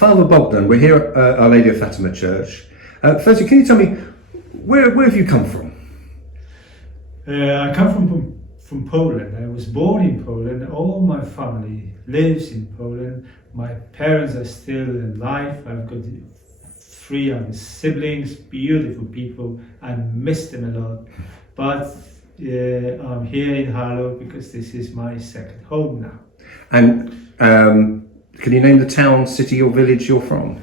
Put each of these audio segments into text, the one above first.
Father Bogdan, we're here at Our Lady of Fatima Church. Firstly, can you tell me, where have you come from? I come from Poland. I was born in Poland. All my family lives in Poland. My parents are still alive. I've got 3 other siblings, beautiful people. I miss them a lot. But I'm here in Harlow because this is my second home now. And can you name the town, city or village you're from?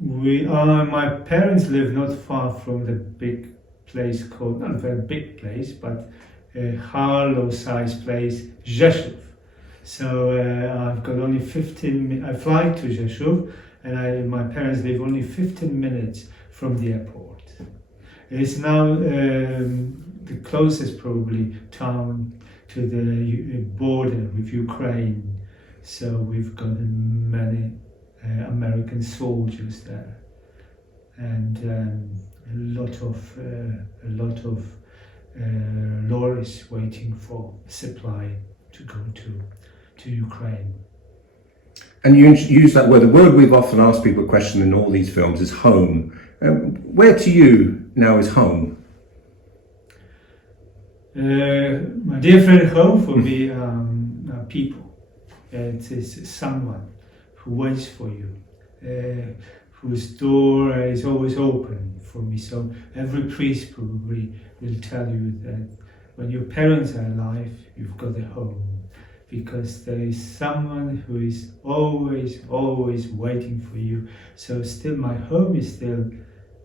My parents live not far from the big place called, not a very big place, but a Harlow-sized place, Rzeszów. So I've got only 15 I fly to Rzeszów, and my parents live only 15 minutes from the airport. It's now the closest probably town to the border with Ukraine. So we've got many American soldiers there, and a lot of lorries waiting for supply to go to Ukraine. And you use that word. The word we've often asked people a question in all these films is home. Where to you now is home? My dear friend, home for me are people. It is someone who waits for you, whose door is always open for me. So every priest probably will tell you that when your parents are alive, you've got a home, because there is someone who is always waiting for you. So still my home is still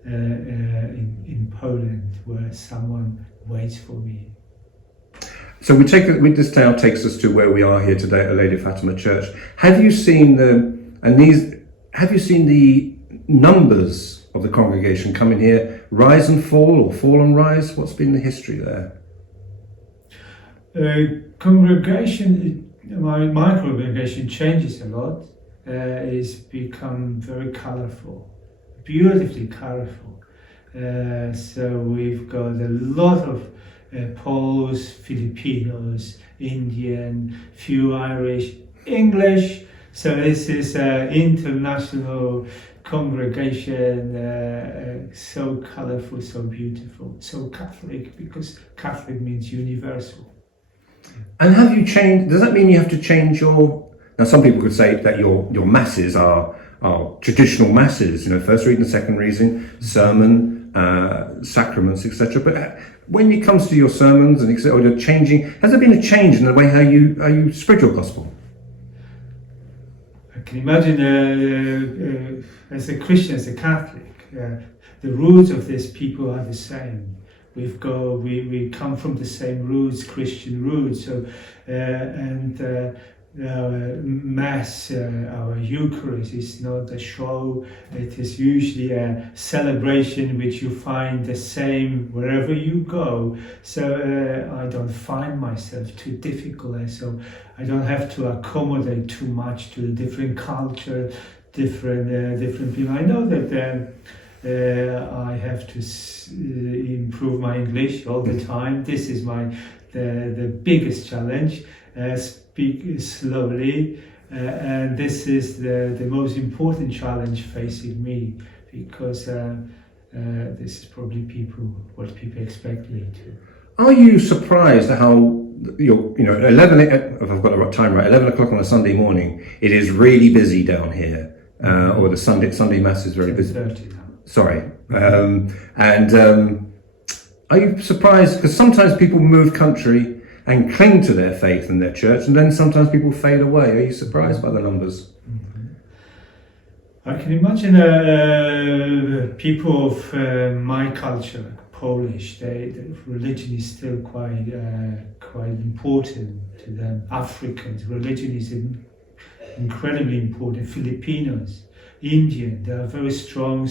in Poland, where someone waits for me. So this now takes us to where we are here today at Our Lady of Fatima Church. Have you seen the numbers of the congregation coming here rise and fall, or fall and rise? What's been the history there? Congregation, my congregation changes a lot. It's become very colourful, beautifully colourful. So we've got a lot of Poles, Filipinos, Indian, few Irish, English. So this is an international congregation, so colourful, so beautiful, so Catholic, because Catholic means universal. And have you changed? Does that mean you have to change your? Now, some people could say that your masses are traditional masses. You know, first reading, second reading, sermon, sacraments, etc. But when it comes to your sermons and or you're changing, has there been a change in the way how you spread your gospel? I can imagine as a Christian, as a Catholic, the roots of these people are the same. We come from the same roots, Christian roots. So our Mass, our Eucharist is not a show. It is usually a celebration which you find the same wherever you go. So I don't find myself too difficult. So I don't have to accommodate too much to the different culture, different people. I know that I have to improve my English all the time. This is the biggest challenge. Speak slowly, and this is the most important challenge facing me, because this is probably what people expect me to. Are you surprised at how 11? If I've got the right time right, 11 o'clock on a Sunday morning, it is really busy down here, or the Sunday Mass is very busy. 30 now. Sorry, are you surprised? Because sometimes people move country and cling to their faith and their church, and then sometimes people fade away. Are you surprised by the numbers? Mm-hmm. I can imagine people of my culture, Polish, the religion is still quite important to them. Africans, religion is incredibly important. Filipinos, Indian, they are very strong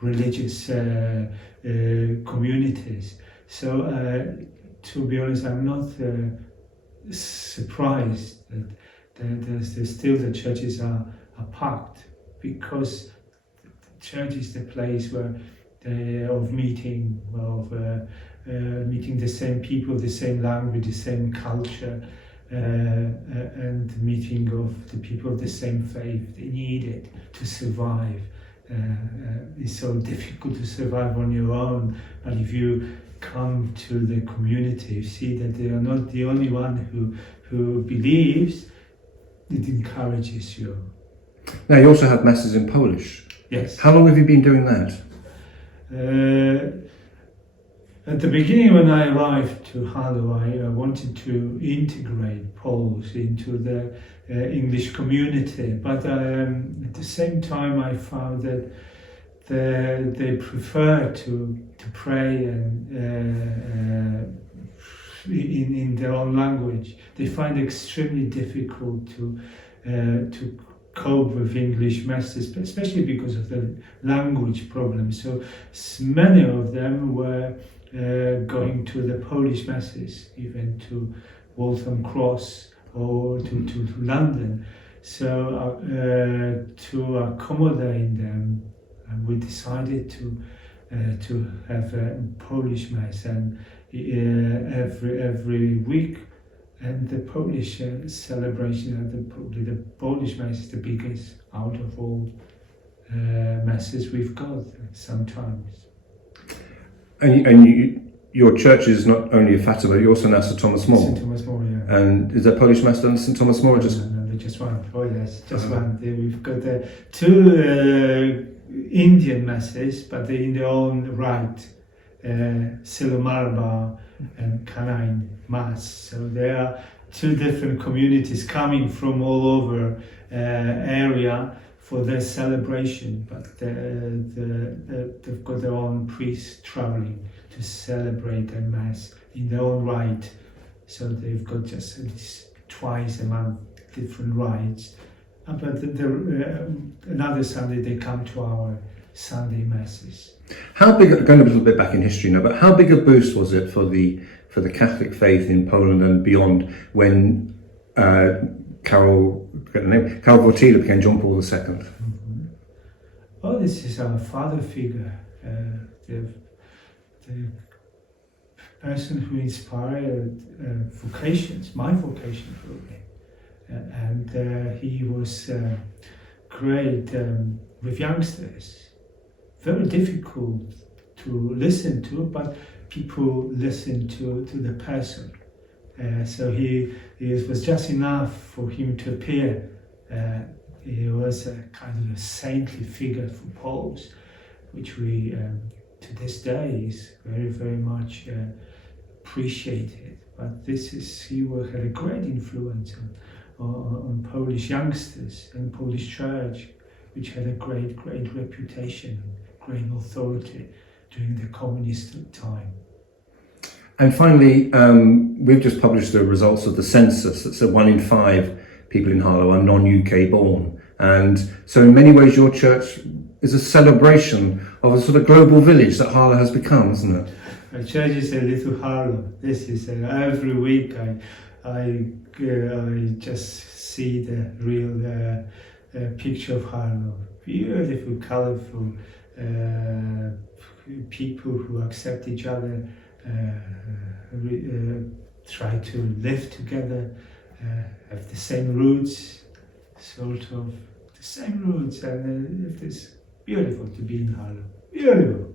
religious communities. So to be honest, I'm not surprised that still the churches are packed, because the church is the place where of meeting the same people, the same language, the same culture, and meeting of the people of the same faith. They need it to survive. It's so difficult to survive on your own, but if you come to the community, you see that they are not the only one who believes. It encourages you. Now, you also have masses in Polish. Yes. How long have you been doing that? At the beginning, when I arrived to Harlow, I wanted to integrate Poles into the English community, but at the same time I found that they prefer to pray and in their own language. They find it extremely difficult to cope with English masses, especially because of the language problem. So many of them were going to the Polish masses, even to Waltham Cross or to London. So to accommodate them, we decided to have a Polish mass and every week. And the Polish celebration, and probably the Polish mass is the biggest out of all masses we've got sometimes. And your church is not only a Fatima, but you're also now St Thomas More. St Thomas More, yeah. And is there Polish mass done at St Thomas More? No, just one. Oh yes, just one. We've got two Indian masses, but they're in their own right. Silomarba and Canine Mass. So there are two different communities coming from all over area for their celebration, but they've got their own priests traveling to celebrate their Mass in their own right. So they've got just twice a month different rites. But another Sunday they come to our Sunday Masses. How big, going a little bit back in history now, but how big a boost was it for the Catholic faith in Poland and beyond when Karol Wojtyla became John Paul II? Mm-hmm. Oh, this is our father figure, the person who inspired vocations, my vocation probably. And he was great with youngsters. Very difficult to listen to, but people listen to the person. So he was just enough for him to appear. He was a kind of a saintly figure for Poles, which we to this day is very, very much appreciated. But he had a great influence on Polish youngsters and Polish church, which had a great reputation, great authority during the communist time. And finally, we've just published the results of the census. That said 1 in 5 people in Harlow are non-UK born. And so in many ways your church is a celebration of a sort of global village that Harlow has become, isn't it? My church is a little Harlow. This is every week I just see the real picture of Harlow. Beautiful, colourful people who accept each other, try to live together, have the same roots, sort of the same roots, and it is beautiful to be in Harlow. Beautiful.